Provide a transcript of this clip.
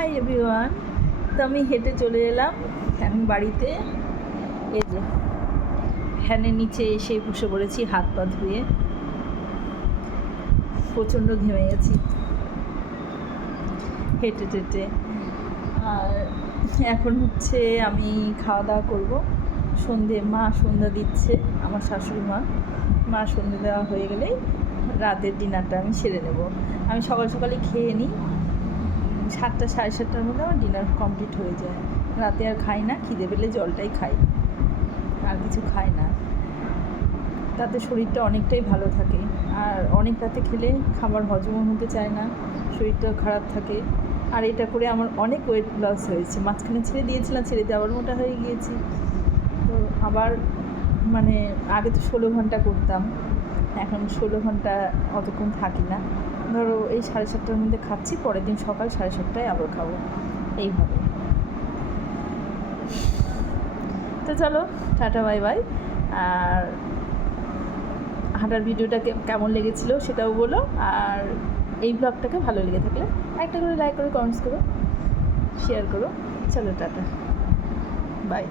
Hi everyone. তো আমি হেঁটে চলে এলাম এখন বাড়িতে। এই যে ফ্যানের নিচে এসে বসে পড়েছি হাত পা ধুয়ে, প্রচণ্ড ঘেমে গেছি হেঁটে টেটে। আর এখন হচ্ছে আমি খাওয়া দাওয়া করবো। মা সন্ধ্যা দিচ্ছে, আমার শাশুড়ি মা সন্ধ্যে দেওয়া হয়ে গেলেই রাতের ডিনারটা আমি সেরে নেব। আমি সকালে খেয়ে নিই, 7টা সাড়ে 7টার মধ্যে আমার ডিনার কমপ্লিট হয়ে যায়। রাতে আর খাই না, খিদে পেলে জলটাই খাই, আর কিছু খাই না। তাতে শরীরটা অনেকটাই ভালো থাকে। আর অনেক রাতে খেলে খাবার হজমও হতে চায় না, শরীরটা খারাপ থাকে। আর এটা করে আমার অনেক ওয়েট লস হয়েছে। মাঝখানে ছেড়ে দিয়েছিলাম, ছেড়ে দিয়ে আবার মোটা হয়ে গিয়েছি। তো আবার মানে আগে তো 16 ঘন্টা করতাম, এখন 16 ঘন্টা অতক্ষণ থাকি না। ধরো এই 7:30টার মধ্যে খাচ্ছি, পরের দিন সকাল 7:30টায় আবার খাবো, এইভাবে। তো চলো, টাটা বাই বাই। আর হাঁটার ভিডিওটা কেমন লেগেছিলো সেটাও বলো। আর এই ব্লগটাকে ভালো লেগে থাকলে একটা করে লাইক করো, কমেন্টস করো, শেয়ার করো। চলো টাটা বাই।